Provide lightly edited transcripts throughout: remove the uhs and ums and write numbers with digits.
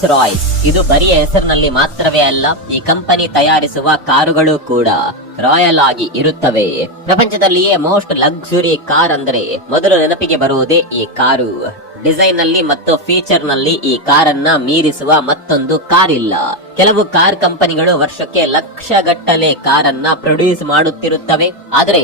Rolls Royce. ಇದು ಬರೀ ಹೆಸರಿನಲ್ಲಿ ಮಾತ್ರವೇ ಅಲ್ಲ, ಈ ಕಂಪನಿ ತಯಾರಿಸುವ ಕಾರುಗಳು ಕೂಡ ರಾಯಲ್ ಆಗಿ ಇರುತ್ತವೆ. ಪ್ರಪಂಚದಲ್ಲಿಯೇ ಮೋಸ್ಟ್ ಲಕ್ಸುರಿ ಕಾರ್ ಅಂದ್ರೆ ಮೊದಲು ನೆನಪಿಗೆ ಬರುವುದೇ ಈ ಕಾರು. ಡಿಸೈನ್ ನಲ್ಲಿ ಮತ್ತು ಫೀಚರ್ ನಲ್ಲಿ ಈ ಕಾರನ್ನ ಮೀರಿಸುವ ಮತ್ತೊಂದು ಕಾರ್ ಇಲ್ಲ. ಕೆಲವು ಕಾರ್ ಕಂಪನಿಗಳು ವರ್ಷಕ್ಕೆ ಲಕ್ಷಗಟ್ಟಲೆ ಕಾರನ್ನ ಪ್ರೊಡ್ಯೂಸ್ ಮಾಡುತ್ತಿರುತ್ತವೆ, ಆದರೆ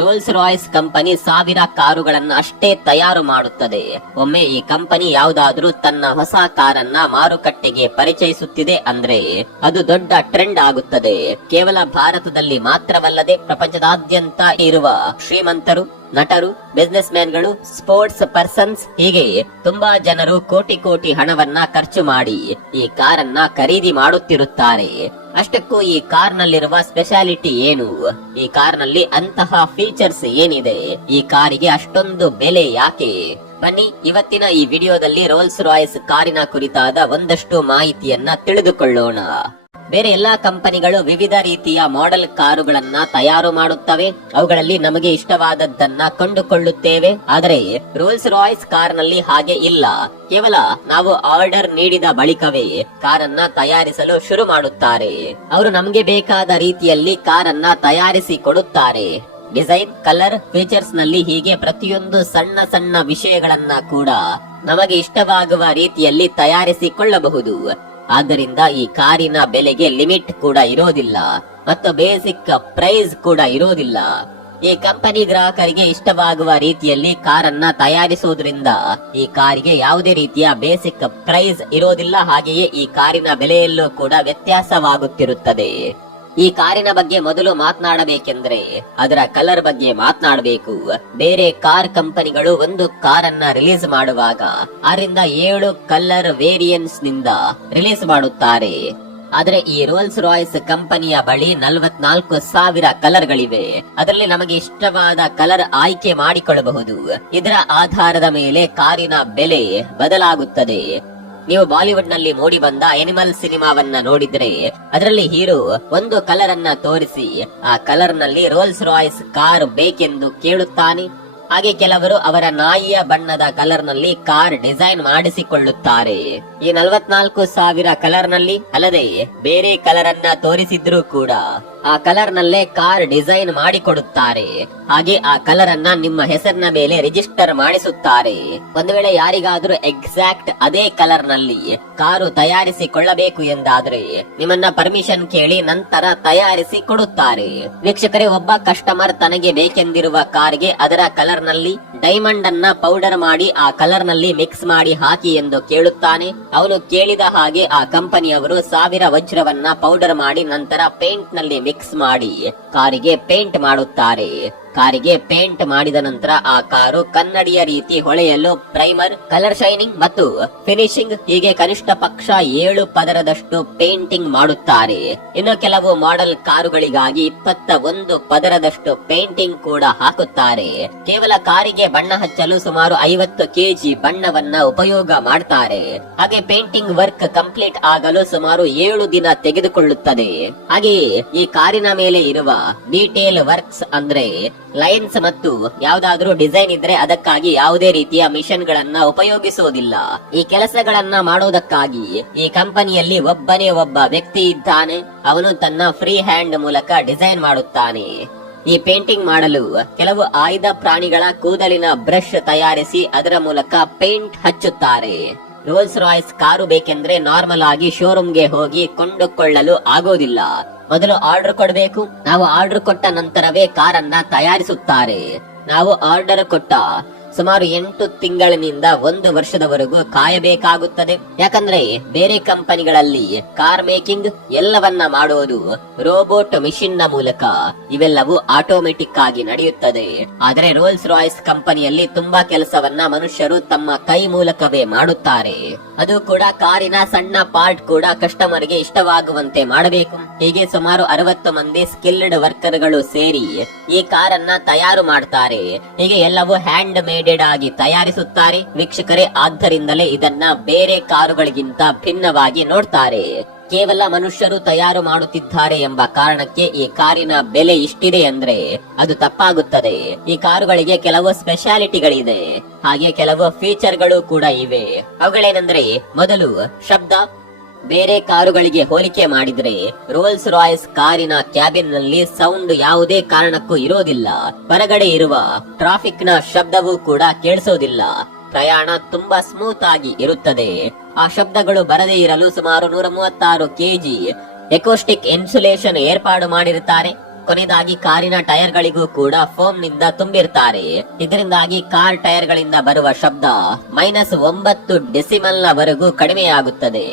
ರೋಲ್ಸ್ ರಾಯ್ಸ್ ಕಂಪನಿ ಸಾವಿರ ಕಾರುಗಳನ್ನ ಅಷ್ಟೇ ತಯಾರು ಮಾಡುತ್ತದೆ. ಒಮ್ಮೆ ಈ ಕಂಪನಿ ಯಾವುದಾದ್ರೂ ತನ್ನ ಹೊಸ ಕಾರನ್ನ ಮಾರುಕಟ್ಟೆಗೆ ಪರಿಚಯಿಸುತ್ತಿದೆ ಅಂದ್ರೆ ಅದು ದೊಡ್ಡ ಟ್ರೆಂಡ್ ಆಗುತ್ತದೆ. ಕೇವಲ ಭಾರತದಲ್ಲಿ ಮಾತ್ರವಲ್ಲದೆ ಪ್ರಪಂಚದಾದ್ಯಂತ ಇರುವ ಶ್ರೀಮಂತರು, ನಟರು, ಬಿಸಿನೆಸ್ ಮ್ಯಾನ್ಗಳು, ಸ್ಪೋರ್ಟ್ಸ್ ಪರ್ಸನ್ಸ್ ಹೀಗೆ ತುಂಬಾ ಜನರು ಕೋಟಿ ಕೋಟಿ ಹಣವನ್ನ ಖರ್ಚು ಮಾಡಿ ಈ ಕಾರನ್ನ ಖರೀದಿ ಮಾಡುತ್ತಿರುತ್ತಾರೆ. ಅಷ್ಟಕ್ಕೂ ಈ ಕಾರ್ ನಲ್ಲಿರುವ ಸ್ಪೆಷಾಲಿಟಿ ಏನು? ಈ ಕಾರ್ ನಲ್ಲಿ ಅಂತಹ ಫೀಚರ್ಸ್ ಏನಿದೆ? ಈ ಕಾರಿಗೆ ಅಷ್ಟೊಂದು ಬೆಲೆ ಯಾಕೆ? ಬನ್ನಿ ಇವತ್ತಿನ ಈ ವಿಡಿಯೋದಲ್ಲಿ ರೋಲ್ಸ್ ರಾಯ್ಸ್ ಕಾರಿನ ಕುರಿತಾದ ಒಂದಷ್ಟು ಮಾಹಿತಿಯನ್ನ ತಿಳಿದುಕೊಳ್ಳೋಣ. ಬೇರೆ ಎಲ್ಲಾ ಕಂಪನಿಗಳು ವಿವಿಧ ರೀತಿಯ ಮಾಡೆಲ್ ಕಾರುಗಳನ್ನ ತಯಾರು ಮಾಡುತ್ತವೆ, ಅವುಗಳಲ್ಲಿ ನಮಗೆ ಇಷ್ಟವಾದದ್ದನ್ನ ಕೊಂಡುಕೊಳ್ಳುತ್ತೇವೆ. ಆದರೆ ರೋಲ್ಸ್ ರಾಯ್ಸ್ ಕಾರ್ ನಲ್ಲಿ ಹಾಗೆ ಇಲ್ಲ. ಕೇವಲ ನಾವು ಆರ್ಡರ್ ನೀಡಿದ ಬಳಿಕವೇ ಕಾರನ್ನ ತಯಾರಿಸಲು ಶುರು ಮಾಡುತ್ತಾರೆ. ಅವರು ನಮಗೆ ಬೇಕಾದ ರೀತಿಯಲ್ಲಿ ಕಾರನ್ನ ತಯಾರಿಸಿ ಕೊಡುತ್ತಾರೆ. ಡಿಸೈನ್, ಕಲರ್, ಫೀಚರ್ಸ್ ನಲ್ಲಿ ಹೀಗೆ ಪ್ರತಿಯೊಂದು ಸಣ್ಣ ಸಣ್ಣ ವಿಷಯಗಳನ್ನ ಕೂಡ ನಮಗೆ ಇಷ್ಟವಾಗುವ ರೀತಿಯಲ್ಲಿ ತಯಾರಿಸಿಕೊಳ್ಳಬಹುದು. ಆದ್ದರಿಂದ ಈ ಕಾರಿನ ಬೆಲೆಗೆ ಲಿಮಿಟ್ ಕೂಡ ಇರೋದಿಲ್ಲ ಮತ್ತು ಬೇಸಿಕ್ ಪ್ರೈಸ್ ಕೂಡ ಇರೋದಿಲ್ಲ. ಈ ಕಂಪನಿ ಗ್ರಾಹಕರಿಗೆ ಇಷ್ಟವಾಗುವ ರೀತಿಯಲ್ಲಿ ಕಾರನ್ನ ತಯಾರಿಸುವುದರಿಂದ ಈ ಕಾರಿಗೆ ಯಾವುದೇ ರೀತಿಯ ಬೇಸಿಕ್ ಪ್ರೈಸ್ ಇರೋದಿಲ್ಲ. ಹಾಗೆಯೇ ಈ ಕಾರಿನ ಬೆಲೆಯಲ್ಲೂ ಕೂಡ ವ್ಯತ್ಯಾಸವಾಗುತ್ತಿರುತ್ತದೆ. ಈ ಕಾರಿನ ಬಗ್ಗೆ ಮೊದಲು ಮಾತನಾಡಬೇಕೆಂದ್ರೆ ಅದರ ಕಲರ್ ಬಗ್ಗೆ ಮಾತನಾಡಬೇಕು. ಬೇರೆ ಕಾರ್ ಕಂಪನಿಗಳು ಒಂದು ಕಾರನ್ನ ರಿಲೀಸ್ ಮಾಡುವಾಗ 6-7 ಕಲರ್ ವೇರಿಯಂಟ್ಸ್ ನಿಂದ ರಿಲೀಸ್ ಮಾಡುತ್ತಾರೆ. ಆದ್ರೆ ಈ ರೋಲ್ಸ್ ರಾಯ್ಸ್ ಕಂಪನಿಯ ಬಳಿ 44,000 ಕಲರ್ಗಳಿವೆ. ಅದರಲ್ಲಿ ನಮಗೆ ಇಷ್ಟವಾದ ಕಲರ್ ಆಯ್ಕೆ ಮಾಡಿಕೊಳ್ಳಬಹುದು. ಇದರ ಆಧಾರದ ಮೇಲೆ ಕಾರಿನ ಬೆಲೆ ಬದಲಾಗುತ್ತದೆ. ನೀವು ಬಾಲಿವುಡ್ ನಲ್ಲಿ ಮೂಡಿ ಬಂದ ಅನಿಮಲ್ ಸಿನಿಮಾವನ್ನ ನೋಡಿದ್ರೆ ಅದರಲ್ಲಿ ಹೀರೋ ಒಂದು ಕಲರ್ ಅನ್ನ ತೋರಿಸಿ ಆ ಕಲರ್ ನಲ್ಲಿ ರೋಲ್ಸ್ ರಾಯ್ಸ್ ಕಾರ್ ಬೇಕೆಂದು ಕೇಳುತ್ತಾನೆ. ಹಾಗೆ ಕೆಲವರು ಅವರ ನಾಯಿಯ ಬಣ್ಣದ ಕಲರ್ ನಲ್ಲಿ ಕಾರ್ ಡಿಸೈನ್ ಮಾಡಿಸಿಕೊಳ್ಳುತ್ತಾರೆ. ಈ 44,000 ಕಲರ್ ನಲ್ಲಿ ಅಲ್ಲದೆ ಬೇರೆ ಕಲರ್ ಅನ್ನ ತೋರಿಸಿದ್ರು ಕೂಡ ಆ ಕಲರ್ ನಲ್ಲೇ ಕಾರ್ ಡಿಸೈನ್ ಮಾಡಿಕೊಡುತ್ತಾರೆ. ಹಾಗೆ ಆ ಕಲರ್ ಅನ್ನ ನಿಮ್ಮ ಹೆಸರಿನ ಮೇಲೆ ರಿಜಿಸ್ಟರ್ ಮಾಡಿಸುತ್ತಾರೆ. ಒಂದು ವೇಳೆ ಯಾರಿಗಾದ್ರೂ ಎಕ್ಸಾಕ್ಟ್ ಅದೇ ಕಲರ್ ನಲ್ಲಿ ಕಾರು ತಯಾರಿಸಿಕೊಳ್ಳಬೇಕು ಎಂದಾದ್ರೆ ನಿಮ್ಮನ್ನ ಪರ್ಮಿಷನ್ ಕೇಳಿ ನಂತರ ತಯಾರಿಸಿ ಕೊಡುತ್ತಾರೆ. ವೀಕ್ಷಕರೇ, ಒಬ್ಬ ಕಸ್ಟಮರ್ ತನಗೆ ಬೇಕೆಂದಿರುವ ಕಾರ್ಗೆ ಅದರ ಕಲರ್ ನಲ್ಲಿ ಡೈಮಂಡ್ ಅನ್ನ ಪೌಡರ್ ಮಾಡಿ ಆ ಕಲರ್ ನಲ್ಲಿ ಮಿಕ್ಸ್ ಮಾಡಿ ಹಾಕಿ ಎಂದು ಕೇಳುತ್ತಾನೆ. ಅವನು ಕೇಳಿದ ಹಾಗೆ ಆ ಕಂಪನಿಯವರು 1000 ವಜ್ರವನ್ನ ಪೌಡರ್ ಮಾಡಿ ನಂತರ ಪೇಂಟ್ ನಲ್ಲಿ ಮಿಕ್ಸ್ ಮಾಡಿ ಕಾರಿಗೆ ಪೇಂಟ್ ಮಾಡುತ್ತಾರೆ. ಕಾರಿಗೆ ಪೇಂಟ್ ಮಾಡಿದ ನಂತರ ಆ ಕಾರು ಕನ್ನಡಿಯ ರೀತಿ ಹೊಳೆಯಲು ಪ್ರೈಮರ್, ಕಲರ್ ಶೈನಿಂಗ್ ಮತ್ತು ಫಿನಿಶಿಂಗ್ ಹೀಗೆ ಕನಿಷ್ಠ ಪಕ್ಷ 7 ಪದರದಷ್ಟು ಪೇಂಟಿಂಗ್ ಮಾಡುತ್ತಾರೆ. ಇನ್ನು ಕೆಲವು ಮಾಡೆಲ್ ಕಾರುಗಳಿಗಾಗಿ 21 ಪದರದಷ್ಟು ಪೇಂಟಿಂಗ್ ಕೂಡ ಹಾಕುತ್ತಾರೆ. ಕೇವಲ ಕಾರಿಗೆ ಬಣ್ಣ ಹಚ್ಚಲು ಸುಮಾರು 50 kg ಬಣ್ಣವನ್ನ ಉಪಯೋಗ ಮಾಡ್ತಾರೆ. ಹಾಗೆ ಪೇಂಟಿಂಗ್ ವರ್ಕ್ ಕಂಪ್ಲೀಟ್ ಆಗಲು ಸುಮಾರು 7 ದಿನ ತೆಗೆದುಕೊಳ್ಳುತ್ತದೆ. ಹಾಗೆಯೇ ಈ ಕಾರಿನ ಮೇಲೆ ಇರುವ ಡೀಟೇಲ್ ವರ್ಕ್ಸ್ ಅಂದ್ರೆ ಲೈನ್ಸ್ ಮತ್ತು ಯಾವ್ದಾದ್ರೂ ಡಿಸೈನ್ ಇದ್ರೆ ಅದಕ್ಕಾಗಿ ಯಾವುದೇ ರೀತಿಯ ಮಿಷನ್ ಗಳನ್ನ ಉಪಯೋಗಿಸುವುದಿಲ್ಲ. ಈ ಕೆಲಸಗಳನ್ನ ಮಾಡೋದಕ್ಕಾಗಿ ಈ ಕಂಪನಿಯಲ್ಲಿ ಒಬ್ಬನೇ ಒಬ್ಬ ವ್ಯಕ್ತಿ ಇದ್ದಾನೆ. ಅವನು ತನ್ನ ಫ್ರೀ ಹ್ಯಾಂಡ್ ಮೂಲಕ ಡಿಸೈನ್ ಮಾಡುತ್ತಾನೆ. ಈ ಪೇಂಟಿಂಗ್ ಮಾಡಲು ಕೆಲವು ಆಯ್ದ ಪ್ರಾಣಿಗಳ ಕೂದಲಿನ ಬ್ರಷ್ ತಯಾರಿಸಿ ಅದರ ಮೂಲಕ ಪೇಂಟ್ ಹಚ್ಚುತ್ತಾರೆ. ರೋಲ್ಸ್ ರಾಯ್ಸ್ ಕಾರು ಬೇಕೆಂದ್ರೆ ನಾರ್ಮಲ್ ಆಗಿ ಶೋರೂಮ್ಗೆ ಹೋಗಿ ಕೊಂಡುಕೊಳ್ಳಲು ಆಗೋದಿಲ್ಲ. ಮೊದಲು ಆರ್ಡರ್ ಕೊಡಬೇಕು. ನಾವು ಆರ್ಡರ್ ಕೊಟ್ಟ ನಂತರವೇ ಕಾರನ್ನ ತಯಾರಿಸುತ್ತಾರೆ. ನಾವು ಆರ್ಡರ್ ಕೊಟ್ಟ ಸುಮಾರು 8 ತಿಂಗಳಿನಿಂದ 1 ವರ್ಷದವರೆಗೂ ಕಾಯಬೇಕಾಗುತ್ತದೆ. ಯಾಕಂದ್ರೆ ಬೇರೆ ಕಂಪನಿಗಳಲ್ಲಿ ಕಾರ್ ಮೇಕಿಂಗ್ ಎಲ್ಲವನ್ನ ಮಾಡುವುದು ರೋಬೋಟ್ ಮಿಷಿನ್ ನ ಮೂಲಕ, ಇವೆಲ್ಲವೂ ಆಟೋಮೆಟಿಕ್ ಆಗಿ ನಡೆಯುತ್ತದೆ. ಆದರೆ ರೋಲ್ಸ್ ರಾಯ್ಸ್ ಕಂಪನಿಯಲ್ಲಿ ತುಂಬಾ ಕೆಲಸವನ್ನ ಮನುಷ್ಯರು ತಮ್ಮ ಕೈ ಮೂಲಕವೇ ಮಾಡುತ್ತಾರೆ. ಅದು ಕೂಡ ಕಾರಿನ ಸಣ್ಣ ಪಾರ್ಟ್ ಕೂಡ ಕಸ್ಟಮರ್ ಗೆ ಇಷ್ಟವಾಗುವಂತೆ ಮಾಡಬೇಕು. ಹೀಗೆ ಸುಮಾರು 60 ಮಂದಿ ಸ್ಕಿಲ್ಡ್ ವರ್ಕರ್ ಗಳು ಸೇರಿ ಈ ಕಾರನ್ನ ತಯಾರು ಮಾಡ್ತಾರೆ. ಹೀಗೆ ಎಲ್ಲವೂ ಹ್ಯಾಂಡ್ ಮೇಡೆಡ್ ಆಗಿ ತಯಾರಿಸುತ್ತಾರೆ. ವೀಕ್ಷಕರೇ, ಆದ್ದರಿಂದಲೇ ಇದನ್ನ ಬೇರೆ ಕಾರುಗಳಿಗಿಂತ ಭಿನ್ನವಾಗಿ ನೋಡ್ತಾರೆ. ಕೇವಲ ಮನುಷ್ಯರು ತಯಾರು ಮಾಡುತ್ತಿದ್ದಾರೆ ಎಂಬ ಕಾರಣಕ್ಕೆ ಈ ಕಾರಿನ ಬೆಲೆ ಇಷ್ಟಿದೆ ಅಂದ್ರೆ ಅದು ತಪ್ಪಾಗುತ್ತದೆ. ಈ ಕಾರುಗಳಿಗೆ ಕೆಲವು ಸ್ಪೆಷಾಲಿಟಿಗಳಿದೆ, ಹಾಗೆ ಕೆಲವು ಫೀಚರ್ಗಳು ಕೂಡ ಇವೆ. ಅವುಗಳೇನೆಂದ್ರೆ, ಮೊದಲು ಶಬ್ದ. ಬೇರೆ ಕಾರುಗಳಿಗೆ ಹೋಲಿಕೆ ಮಾಡಿದ್ರೆ ರೋಲ್ಸ್ ರಾಯ್ಸ್ ಕಾರಿನ ಕ್ಯಾಬಿನ್ ನಲ್ಲಿ ಸೌಂಡ್ ಯಾವುದೇ ಕಾರಣಕ್ಕೂ ಇರೋದಿಲ್ಲ. ಹೊರಗಡೆ ಇರುವ ಟ್ರಾಫಿಕ್ ನ ಶಬ್ದವೂ ಕೂಡ ಕೇಳಿಸೋದಿಲ್ಲ. ಪ್ರಯಾಣ ತುಂಬಾ ಸ್ಮೂತ್ ಆಗಿ ಇರುತ್ತದೆ. ಆ ಶಬ್ದಗಳು ಬರದೇ ಇರಲು ಸುಮಾರು 136 ಕೆಜಿ ಎಕೋಸ್ಟಿಕ್ ಇನ್ಸುಲೇಷನ್ ಏರ್ಪಾಡು ಮಾಡಿರುತ್ತಾರೆ. ಕೊನೆಯದಾಗಿ ಕಾರಿನ ಟೈರ್ ಗಳಿಗೂ ಕೂಡ ಫೋಮ್ ನಿಂದ ತುಂಬಿರ್ತಾರೆ. ಇದರಿಂದಾಗಿ ಕಾರ್ ಟೈರ್ ಗಳಿಂದ ಬರುವ ಶಬ್ದ -9 ಡೆಸಿಮಲ್ ನ ವರೆಗೂ ಕಡಿಮೆಯಾಗುತ್ತದೆ.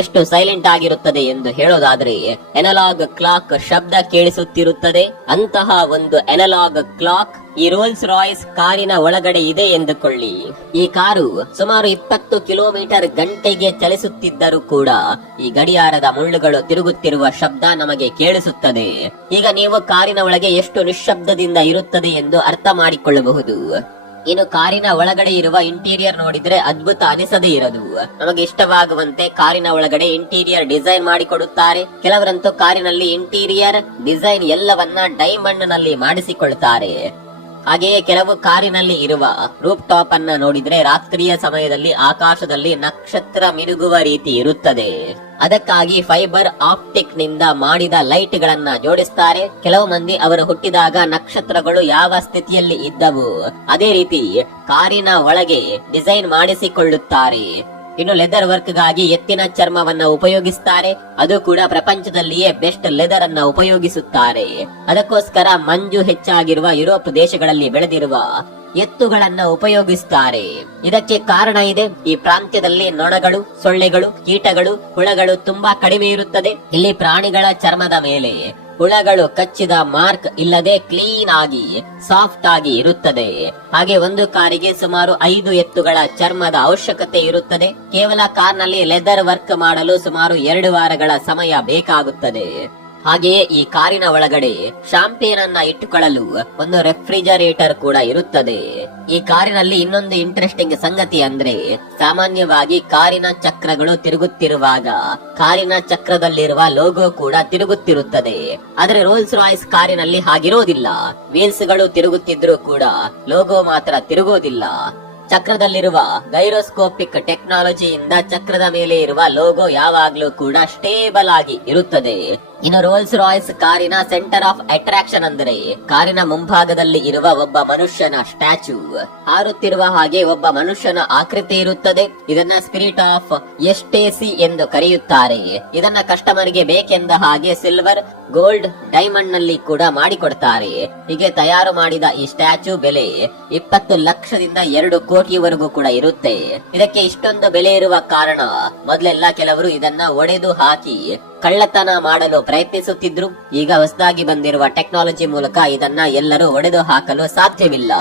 ಎಷ್ಟು ಸೈಲೆಂಟ್ ಆಗಿರುತ್ತದೆ ಎಂದು ಹೇಳೋದಾದ್ರೆ, ಎನಲಾಗ್ ಕ್ಲಾಕ್ ಶಬ್ದ ಕೇಳಿಸುತ್ತಿರುತ್ತದೆ. ಅಂತಹ ಒಂದು ಎನಲಾಗ್ ಕ್ಲಾಕ್ ಈ ರೋಲ್ಸ್ ರಾಯ್ಸ್ ಕಾರಿನ ಒಳಗಡೆ ಇದೆ ಎಂದುಕೊಳ್ಳಿ. ಈ ಕಾರು ಸುಮಾರು 20 ಕಿಲೋಮೀಟರ್ ಗಂಟೆಗೆ ಚಲಿಸುತ್ತಿದ್ದರೂ ಕೂಡ ಈ ಗಡಿಯಾರದ ಮುಳ್ಳುಗಳು ತಿರುಗುತ್ತಿರುವ ಶಬ್ದ ನಮಗೆ ಕೇಳಿಸುತ್ತದೆ. ಈಗ ನೀವು ಕಾರಿನ ಒಳಗೆ ಎಷ್ಟು ನಿಶ್ಶಬ್ದದಿಂದ ಇರುತ್ತದೆ ಎಂದು ಅರ್ಥ ಮಾಡಿಕೊಳ್ಳಬಹುದು. ಇನ್ನು ಕಾರಿನ ಒಳಗಡೆ ಇರುವ ಇಂಟೀರಿಯರ್ ನೋಡಿದ್ರೆ ಅದ್ಭುತ ಅನಿಸದೇ ಇರದು. ನಮಗೆ ಇಷ್ಟವಾಗುವಂತೆ ಕಾರಿನ ಒಳಗಡೆ ಇಂಟೀರಿಯರ್ ಡಿಸೈನ್ ಮಾಡಿಕೊಡುತ್ತಾರೆ. ಕೆಲವರಂತೂ ಕಾರಿನಲ್ಲಿ ಇಂಟೀರಿಯರ್ ಡಿಸೈನ್ ಎಲ್ಲವನ್ನ ಡೈಮಂಡ್ ನಲ್ಲಿ ಮಾಡಿಸಿಕೊಳ್ತಾರೆ. ಹಾಗೆಯೇ ಕೆಲವು ಕಾರಿನಲ್ಲಿ ಇರುವ ರೂಫ್ ಟಾಪ್ ಅನ್ನ ನೋಡಿದ್ರೆ ರಾತ್ರಿಯ ಸಮಯದಲ್ಲಿ ಆಕಾಶದಲ್ಲಿ ನಕ್ಷತ್ರ ಮಿನುಗುವ ರೀತಿ ಇರುತ್ತದೆ. ಅದಕ್ಕಾಗಿ ಫೈಬರ್ ಆಪ್ಟಿಕ್ ನಿಂದ ಮಾಡಿದ ಲೈಟ್ ಗಳನ್ನ ಜೋಡಿಸ್ತಾರೆ. ಕೆಲವು ಮಂದಿ ಅವರು ಹುಟ್ಟಿದಾಗ ನಕ್ಷತ್ರಗಳು ಯಾವ ಸ್ಥಿತಿಯಲ್ಲಿ ಇದ್ದವು ಅದೇ ರೀತಿ ಕಾರಿನ ಒಳಗೆ ಡಿಸೈನ್ ಮಾಡಿಸಿಕೊಳ್ಳುತ್ತಾರೆ. ಇನ್ನು ಲೆದರ್ ವರ್ಕ್ ಗಾಗಿ ಎತ್ತಿನ ಚರ್ಮವನ್ನ ಉಪಯೋಗಿಸುತ್ತಾರೆ. ಅದು ಕೂಡ ಪ್ರಪಂಚದಲ್ಲಿಯೇ ಬೆಸ್ಟ್ ಲೆದರ್ ಅನ್ನ ಉಪಯೋಗಿಸುತ್ತಾರೆ. ಅದಕ್ಕೋಸ್ಕರ ಮಂಜು ಹೆಚ್ಚಾಗಿರುವ ಯುರೋಪ್ ದೇಶಗಳಲ್ಲಿ ಬೆಳೆದಿರುವ ಎತ್ತುಗಳನ್ನ ಉಪಯೋಗಿಸುತ್ತಾರೆ. ಇದಕ್ಕೆ ಕಾರಣ ಇದೆ. ಈ ಪ್ರಾಂತ್ಯದಲ್ಲಿ ನೊಣಗಳು, ಸೊಳ್ಳೆಗಳು, ಕೀಟಗಳು, ಹುಳಗಳು ತುಂಬಾ ಕಡಿಮೆ ಇರುತ್ತದೆ. ಇಲ್ಲಿ ಪ್ರಾಣಿಗಳ ಚರ್ಮದ ಮೇಲೆ ಹುಳಗಳು ಕಚ್ಚಿದ ಮಾರ್ಕ್ ಇಲ್ಲದೆ ಕ್ಲೀನ್ ಆಗಿ ಸಾಫ್ಟ್ ಆಗಿ ಇರುತ್ತದೆ. ಹಾಗೆ ಒಂದು ಕಾರಿಗೆ ಸುಮಾರು 5 ಎತ್ತುಗಳ ಚರ್ಮದ ಅವಶ್ಯಕತೆ ಇರುತ್ತದೆ. ಕೇವಲ ಕಾರ್ನಲ್ಲಿ ಲೆದರ್ ವರ್ಕ್ ಮಾಡಲು ಸುಮಾರು 2 ವಾರಗಳ ಸಮಯ ಬೇಕಾಗುತ್ತದೆ. ಹಾಗೆಯೇ ಈ ಕಾರಿನ ಒಳಗಡೆ ಶಾಂಪೇನ್ ಅನ್ನ ಇಟ್ಟುಕೊಳ್ಳಲು ಒಂದು ರೆಫ್ರಿಜರೇಟರ್ ಕೂಡ ಇರುತ್ತದೆ. ಈ ಕಾರಿನಲ್ಲಿ ಇನ್ನೊಂದು ಇಂಟ್ರೆಸ್ಟಿಂಗ್ ಸಂಗತಿ ಅಂದ್ರೆ, ಸಾಮಾನ್ಯವಾಗಿ ಕಾರಿನ ಚಕ್ರಗಳು ತಿರುಗುತ್ತಿರುವಾಗ ಕಾರಿನ ಚಕ್ರದಲ್ಲಿರುವ ಲೋಗೋ ಕೂಡ ತಿರುಗುತ್ತಿರುತ್ತದೆ. ಆದ್ರೆ ರೋಲ್ಸ್ ರಾಯ್ಸ್ ಕಾರಿನಲ್ಲಿ ಹಾಗಿರೋದಿಲ್ಲ. ವೀಲ್ಸ್ ಗಳು ತಿರುಗುತ್ತಿದ್ರೂ ಕೂಡ ಲೋಗೋ ಮಾತ್ರ ತಿರುಗೋದಿಲ್ಲ. ಚಕ್ರದಲ್ಲಿರುವ ಗೈರೋಸ್ಕೋಪಿಕ್ ಟೆಕ್ನಾಲಜಿಯಿಂದ ಚಕ್ರದ ಮೇಲೆ ಇರುವ ಲೋಗೋ ಯಾವಾಗ್ಲೂ ಕೂಡ ಸ್ಟೇಬಲ್ ಆಗಿ ಇರುತ್ತದೆ. ಇನ್ನು ರೋಲ್ಸ್ ರಾಯ್ಸ್ ಕಾರಿನ ಸೆಂಟರ್ ಆಫ್ ಅಟ್ರಾಕ್ಷನ್ ಅಂದರೆ ಕಾರಿನ ಮುಂಭಾಗದಲ್ಲಿ ಇರುವ ಒಬ್ಬ ಮನುಷ್ಯನ ಸ್ಟ್ಯಾಚ್ಯೂ. ಹಾರುತ್ತಿರುವ ಹಾಗೆ ಒಬ್ಬ ಮನುಷ್ಯನ ಆಕೃತಿ ಇರುತ್ತದೆ. ಇದನ್ನ ಸ್ಪಿರಿಟ್ ಆಫ್ ಎಸ್ಟೇಸಿ ಎಂದು ಕರೆಯುತ್ತಾರೆ. ಇದನ್ನ ಕಸ್ಟಮರ್ ಗೆ ಬೇಕೆಂದ ಹಾಗೆ ಸಿಲ್ವರ್, ಗೋಲ್ಡ್, ಡೈಮಂಡ್ ನಲ್ಲಿ ಕೂಡ ಮಾಡಿಕೊಡ್ತಾರೆ. ಹೀಗೆ ತಯಾರು ಮಾಡಿದ ಈ ಸ್ಟ್ಯಾಚ್ಯೂ ಬೆಲೆ 20 ಲಕ್ಷದಿಂದ 2 ಕೋಟಿವರೆಗೂ ಕೂಡ ಇರುತ್ತೆ. ಇದಕ್ಕೆ ಇಷ್ಟೊಂದು ಬೆಲೆ ಇರುವ ಕಾರಣ ಮೊದಲೆಲ್ಲ ಕೆಲವರು ಇದನ್ನ ಒಡೆದು ಹಾಕಿ ಕಳ್ಳತನ ಮಾಡಲು ಪ್ರಯತ್ನಿಸುತ್ತಿದ್ರು. ಈಗ ಹೊಸದಾಗಿ ಬಂದಿರುವ ಟೆಕ್ನಾಲಜಿ ಮೂಲಕ ಇದನ್ನ ಎಲ್ಲರೂ ಒಡೆದು ಹಾಕಲು ಸಾಧ್ಯವಿಲ್ಲ.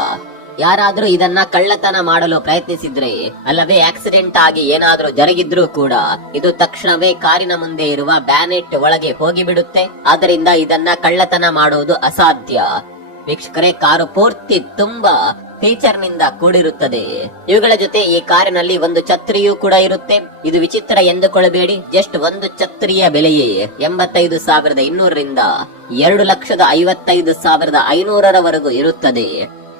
ಯಾರಾದ್ರೂ ಇದನ್ನ ಕಳ್ಳತನ ಮಾಡಲು ಪ್ರಯತ್ನಿಸಿದ್ರೆ, ಅಲ್ಲವೇ ಆಕ್ಸಿಡೆಂಟ್ ಆಗಿ ಏನಾದ್ರೂ ಜರುಗಿದ್ರೂ ಕೂಡ ಇದು ತಕ್ಷಣವೇ ಕಾರಿನ ಮುಂದೆ ಇರುವ ಬ್ಯಾನೆಟ್ ಒಳಗೆ ಹೋಗಿಬಿಡುತ್ತೆ. ಆದ್ದರಿಂದ ಇದನ್ನ ಕಳ್ಳತನ ಮಾಡುವುದು ಅಸಾಧ್ಯ. ವೀಕ್ಷಕರೇ, ಕಾರು ಪೂರ್ತಿ ತುಂಬಾ ಫೀಚರ್ ನಿಂದ ಕೂಡಿರುತ್ತದೆ. ಇವುಗಳ ಜೊತೆ ಈ ಕಾರಿನಲ್ಲಿ ಒಂದು ಛತ್ರಿಯೂ ಕೂಡ ಇರುತ್ತೆ. ಇದು ವಿಚಿತ್ರ ಎಂದುಕೊಳ್ಳಬೇಡಿ. ಜಸ್ಟ್ ಒಂದು ಛತ್ರಿಯ ಬೆಲೆಯೇ 85,200 ರಿಂದ 2,55,500 ಇರುತ್ತದೆ.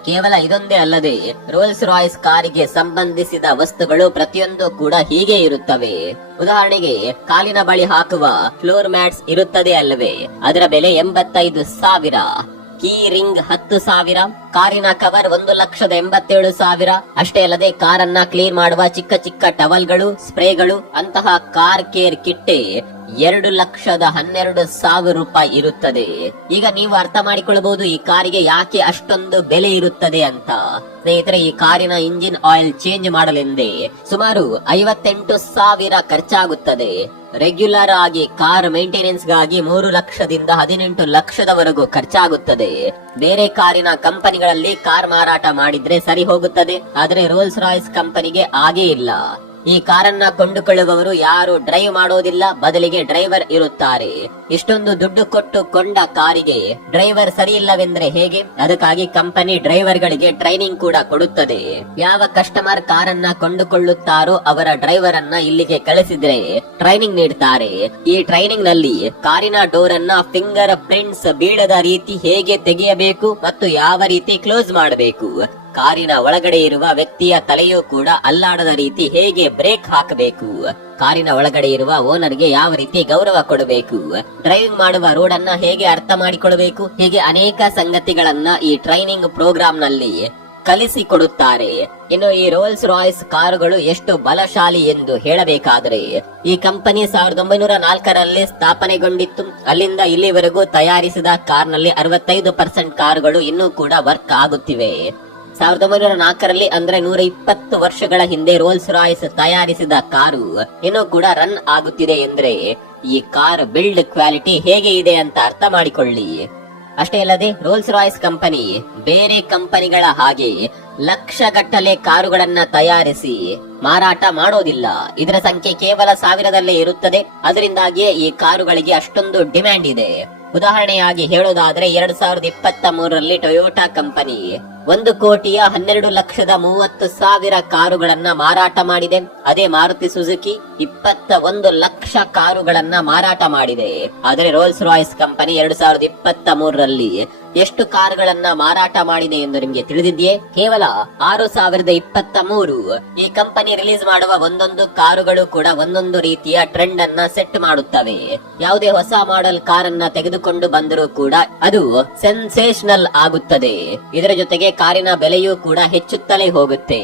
ಕೇವಲ ಇದೊಂದೇ ಅಲ್ಲದೆ ರೋಲ್ಸ್ ರಾಯ್ಸ್ ಕಾರಿಗೆ ಸಂಬಂಧಿಸಿದ ವಸ್ತುಗಳು ಪ್ರತಿಯೊಂದು ಕೂಡ ಹೀಗೆ ಇರುತ್ತವೆ. ಉದಾಹರಣೆಗೆ ಕಾಲಿನ ಬಳಿ ಹಾಕುವ ಫ್ಲೋರ್ ಮ್ಯಾಟ್ಸ್ ಇರುತ್ತದೆ ಅಲ್ಲವೇ, ಅದರ ಬೆಲೆ 85,000. Key ring 10,000. ಕಾರಿನ ಕವರ್ 1,87,000. ಅಷ್ಟೇ ಅಲ್ಲದೆ ಕಾರನ್ನ ಕ್ಲೀನ್ ಮಾಡುವ ಚಿಕ್ಕ ಚಿಕ್ಕ ಟವಲ್ಗಳು, ಸ್ಪ್ರೇಗಳು, ಅಂತಹ ಕಾರ್ ಕೇರ್ ಕಿಟ್ಟೆ 2,12,000 ರೂಪಾಯಿ ಇರುತ್ತದೆ. ಈಗ ನೀವು ಅರ್ಥ ಮಾಡಿಕೊಳ್ಳಬಹುದು ಈ ಕಾರಿಗೆ ಯಾಕೆ ಅಷ್ಟೊಂದು ಬೆಲೆ ಇರುತ್ತದೆ ಅಂತ. ಸ್ನೇಹಿತರೆ, ಈ ಕಾರಿನ ಇಂಜಿನ್ ಆಯಿಲ್ ಚೇಂಜ್ ಮಾಡಲೆಂದೇ ಸುಮಾರು 58,000 ಖರ್ಚಾಗುತ್ತದೆ. ರೆಗ್ಯುಲರ್ ಆಗಿ ಕಾರ್ ಮೇಂಟೆನೆನ್ಸ್ ಗಾಗಿ 3 ಲಕ್ಷದಿಂದ 18 ಲಕ್ಷದವರೆಗೂ ಖರ್ಚಾಗುತ್ತದೆ. ಬೇರೆ ಕಾರಿನ ಕಂಪನಿಗಳಲ್ಲಿ ಕಾರ್ ಮಾರಾಟ ಮಾಡಿದ್ರೆ ಸರಿ ಹೋಗುತ್ತದೆ, ಆದ್ರೆ ರೋಲ್ಸ್ ರಾಯ್ಸ್ ಕಂಪನಿಗೆ ಹಾಗೇ ಇಲ್ಲ. ಈ ಕಾರನ್ನ ಕೊಂಡುಕೊಳ್ಳುವವರು ಯಾರು ಡ್ರೈವ್ ಮಾಡೋದಿಲ್ಲ, ಬದಲಿಗೆ ಡ್ರೈವರ್ ಇರುತ್ತಾರೆ. ಇಷ್ಟೊಂದು ದುಡ್ಡು ಕೊಟ್ಟು ಕೊಂಡ ಕಾರಿಗೆ ಡ್ರೈವರ್ ಸರಿ ಇಲ್ಲವೆಂದ್ರೆ ಹೇಗೆ? ಅದಕ್ಕಾಗಿ ಕಂಪನಿ ಡ್ರೈವರ್ ಗಳಿಗೆ ಟ್ರೈನಿಂಗ್ ಕೂಡ ಕೊಡುತ್ತದೆ. ಯಾವ ಕಸ್ಟಮರ್ ಕಾರನ್ನ ಕೊಂಡುಕೊಳ್ಳುತ್ತಾರೋ ಅವರ ಡ್ರೈವರ್ ಅನ್ನ ಇಲ್ಲಿಗೆ ಕಳಿಸಿದ್ರೆ ಟ್ರೈನಿಂಗ್ ನೀಡ್ತಾರೆ. ಈ ಟ್ರೈನಿಂಗ್ ನಲ್ಲಿ ಕಾರಿನ ಡೋರ್ ಅನ್ನ ಫಿಂಗರ್ ಪ್ರಿಂಟ್ಸ್ ಬೀಳದ ರೀತಿ ಹೇಗೆ ತೆಗೆಯಬೇಕು ಮತ್ತು ಯಾವ ರೀತಿ ಕ್ಲೋಸ್ ಮಾಡಬೇಕು, ಕಾರಿನ ಒಳಗಡೆ ಇರುವ ವ್ಯಕ್ತಿಯ ತಲೆಯೂ ಕೂಡ ಅಲ್ಲಾಡದ ರೀತಿ ಹೇಗೆ ಬ್ರೇಕ್ ಹಾಕಬೇಕು, ಕಾರಿನ ಒಳಗಡೆ ಇರುವ ಓನರ್ಗೆ ಯಾವ ರೀತಿ ಗೌರವ ಕೊಡಬೇಕು, ಡ್ರೈವಿಂಗ್ ಮಾಡುವ ರೋಡ್ ಅನ್ನ ಹೇಗೆ ಅರ್ಥ ಮಾಡಿಕೊಳ್ಳಬೇಕು, ಹೀಗೆ ಅನೇಕ ಸಂಗತಿಗಳನ್ನ ಈ ಟ್ರೈನಿಂಗ್ ಪ್ರೋಗ್ರಾಂ ನಲ್ಲಿ ಕಲಿಸಿಕೊಡುತ್ತಾರೆ. ಇನ್ನು ಈ ರೋಲ್ಸ್ ರಾಯ್ಸ್ ಕಾರುಗಳು ಎಷ್ಟು ಬಲಶಾಲಿ ಎಂದು ಹೇಳಬೇಕಾದರೆ, ಈ ಕಂಪನಿ 1904ರಲ್ಲಿ ಸ್ಥಾಪನೆಗೊಂಡಿತ್ತು. ಅಲ್ಲಿಂದ ಇಲ್ಲಿವರೆಗೂ ತಯಾರಿಸಿದ ಕಾರ್ನಲ್ಲಿ 65% ಕಾರುಗಳು ಇನ್ನೂ ಕೂಡ ವರ್ಕ್ ಆಗುತ್ತಿವೆ. 1904ರಲ್ಲಿ ಅಂದ್ರೆ 120 ವರ್ಷಗಳ ಹಿಂದೆ ರೋಲ್ಸ್ ರಾಯ್ಸ್ ತಯಾರಿಸಿದ ಕಾರು ಇನ್ನೂ ಕೂಡ ರನ್ ಆಗುತ್ತಿದೆ ಎಂದ್ರೆ ಈ ಕಾರ್ ಬಿಲ್ಡ್ ಕ್ವಾಲಿಟಿ ಹೇಗೆ ಇದೆ ಅಂತ ಅರ್ಥ ಮಾಡಿಕೊಳ್ಳಿ. ಅಷ್ಟೇ ಅಲ್ಲದೆ ರೋಲ್ಸ್ ರಾಯ್ಸ್ ಕಂಪನಿ ಬೇರೆ ಕಂಪನಿಗಳ ಹಾಗೆ ಲಕ್ಷಗಟ್ಟಲೆ ಕಾರುಗಳನ್ನ ತಯಾರಿಸಿ ಮಾರಾಟ ಮಾಡೋದಿಲ್ಲ. ಇದರ ಸಂಖ್ಯೆ ಕೇವಲ 1000ದಲ್ಲೇ ಇರುತ್ತದೆ. ಅದರಿಂದಾಗಿಯೇ ಈ ಕಾರುಗಳಿಗೆ ಅಷ್ಟೊಂದು ಡಿಮ್ಯಾಂಡ್ ಇದೆ. ಉದಾಹರಣೆಯಾಗಿ ಹೇಳೋದಾದ್ರೆ 2023ರಲ್ಲಿ ಟೊಯೋಟಾ ಕಂಪನಿ 1,12,30,30,000 ಕಾರುಗಳನ್ನ ಮಾರಾಟ ಮಾಡಿದೆ. ಅದೇ ಮಾರುತಿ ಸುಜುಕಿ 21 ಲಕ್ಷ ಕಾರುಗಳನ್ನ ಮಾರಾಟ ಮಾಡಿದೆ. ಆದರೆ ರೋಲ್ಸ್ ರಾಯ್ಸ್ ಕಂಪನಿ 2023ರಲ್ಲಿ ಎಷ್ಟು ಕಾರುಗಳನ್ನ ಮಾರಾಟ ಮಾಡಿದೆ ಎಂದು ನಿಮಗೆ ತಿಳಿದಿದೆಯೇ? ಕೇವಲ 6,023. ಈ ಕಂಪನಿ ರಿಲೀಸ್ ಮಾಡುವ ಒಂದೊಂದು ಕಾರುಗಳು ಕೂಡ ಒಂದೊಂದು ರೀತಿಯ ಟ್ರೆಂಡ್ ಅನ್ನ ಸೆಟ್ ಮಾಡುತ್ತವೆ. ಯಾವುದೇ ಹೊಸ ಮಾಡೆಲ್ ಕಾರನ್ನ ತೆಗೆದುಕೊಂಡು ಬಂದರೂ ಕೂಡ ಅದು ಸೆನ್ಸೇಷನಲ್ ಆಗುತ್ತದೆ. ಇದರ ಜೊತೆಗೆ ಕಾರಿನ ಬೆಲೆಯೂ ಕೂಡ ಹೆಚ್ಚುತ್ತಲೇ ಹೋಗುತ್ತೆ.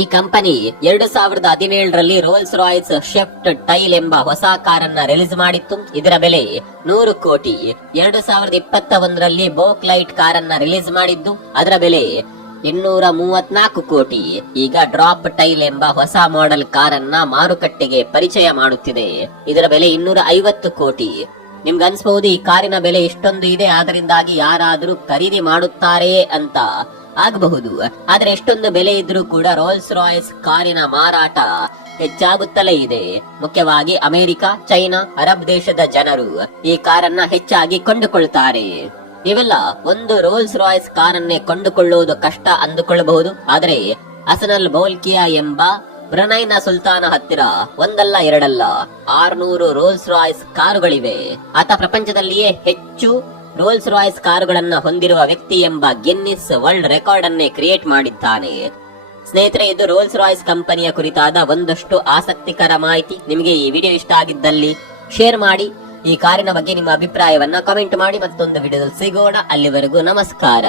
ಈ ಕಂಪನಿ 2017ರಲ್ಲಿ ರೋಲ್ಸ್ ರಾಯ್ಸ್ ಶಿಫ್ಟ್ ಟೈಲ್ ಎಂಬ ಹೊಸ ಕಾರನ್ನ ರಿಲೀಸ್ ಮಾಡಿತ್ತು. ಇದರ ಬೆಲೆ 100 ಕೋಟಿ. 2021ರಲ್ಲಿ ಬೋಕ್ ಲೈಟ್ ಕಾರನ್ನ ರಿಲೀಸ್ ಮಾಡಿದ್ದು, ಅದರ ಬೆಲೆ 234 ಕೋಟಿ. ಈಗ ಡ್ರಾಪ್ ಟೈಲ್ ಎಂಬ ಹೊಸ ಮಾಡೆಲ್ ಕಾರನ್ನ ಮಾರುಕಟ್ಟೆಗೆ ಪರಿಚಯ ಮಾಡುತ್ತಿದೆ. ಇದರ ಬೆಲೆ 250 ಕೋಟಿ. ನಿಮ್ಗೆ ಅನ್ಸಬಹುದು ಈ ಕಾರಿನ ಬೆಲೆ ಇಷ್ಟೊಂದು ಇದೆ, ಆದ್ದರಿಂದಾಗಿ ಯಾರಾದ್ರೂ ಖರೀದಿ ಮಾಡುತ್ತಾರೆ ಅಂತ ಆಗಬಹುದು. ಆದ್ರೆ ಎಷ್ಟೊಂದು ಬೆಲೆ ಇದ್ರೂ ಕೂಡ ರೋಲ್ಸ್ ರಾಯ್ಸ್ ಕಾರಿನ ಮಾರಾಟ ಹೆಚ್ಚಾಗುತ್ತಲೇ ಇದೆ. ಮುಖ್ಯವಾಗಿ ಅಮೆರಿಕ, ಚೈನಾ, ಅರಬ್ ದೇಶದ ಜನರು ಈ ಕಾರನ್ನ ಹೆಚ್ಚಾಗಿ ಕೊಂಡುಕೊಳ್ತಾರೆ. ನೀವೆಲ್ಲ ಒಂದು ರೋಲ್ಸ್ ರಾಯ್ಸ್ ಕಾರನ್ನೇ ಕೊಂಡುಕೊಳ್ಳುವುದು ಕಷ್ಟ ಅಂದುಕೊಳ್ಳಬಹುದು. ಆದರೆ ಅಸನಲ್ ಬೌಲ್ಕಿಯಾ ಎಂಬ ಬ್ರುನೈನ ಸುಲ್ತಾನ ಹತ್ತಿರ ಒಂದಲ್ಲ ಎರಡಲ್ಲ 600 ರೋಲ್ಸ್ ರಾಯ್ಸ್ ಕಾರುಗಳಿವೆ. ಆತ ಪ್ರಪಂಚದಲ್ಲಿಯೇ ಹೆಚ್ಚು ರೋಲ್ಸ್ ರಾಯ್ಸ್ ಕಾರುಗಳನ್ನ ಹೊಂದಿರುವ ವ್ಯಕ್ತಿ ಎಂಬ ಗಿನ್ನಿಸ್ ವರ್ಲ್ಡ್ ರೆಕಾರ್ಡ್ ಅನ್ನೇ ಕ್ರಿಯೇಟ್ ಮಾಡಿದ್ದಾನೆ. ಸ್ನೇಹಿತರೆ, ಇದು ರೋಲ್ಸ್ ರಾಯ್ಸ್ ಕಂಪನಿಯ ಕುರಿತಾದ ಒಂದಷ್ಟು ಆಸಕ್ತಿಕರ ಮಾಹಿತಿ. ನಿಮಗೆ ಈ ವಿಡಿಯೋ ಇಷ್ಟ ಆಗಿದ್ದಲ್ಲಿ ಶೇರ್ ಮಾಡಿ. ಈ ಕಾರಿನ ಬಗ್ಗೆ ನಿಮ್ಮ ಅಭಿಪ್ರಾಯವನ್ನ ಕಾಮೆಂಟ್ ಮಾಡಿ. ಮತ್ತೊಂದು ವಿಡಿಯೋದಲ್ಲಿ ಸಿಗೋಣ. ಅಲ್ಲಿವರೆಗೂ ನಮಸ್ಕಾರ.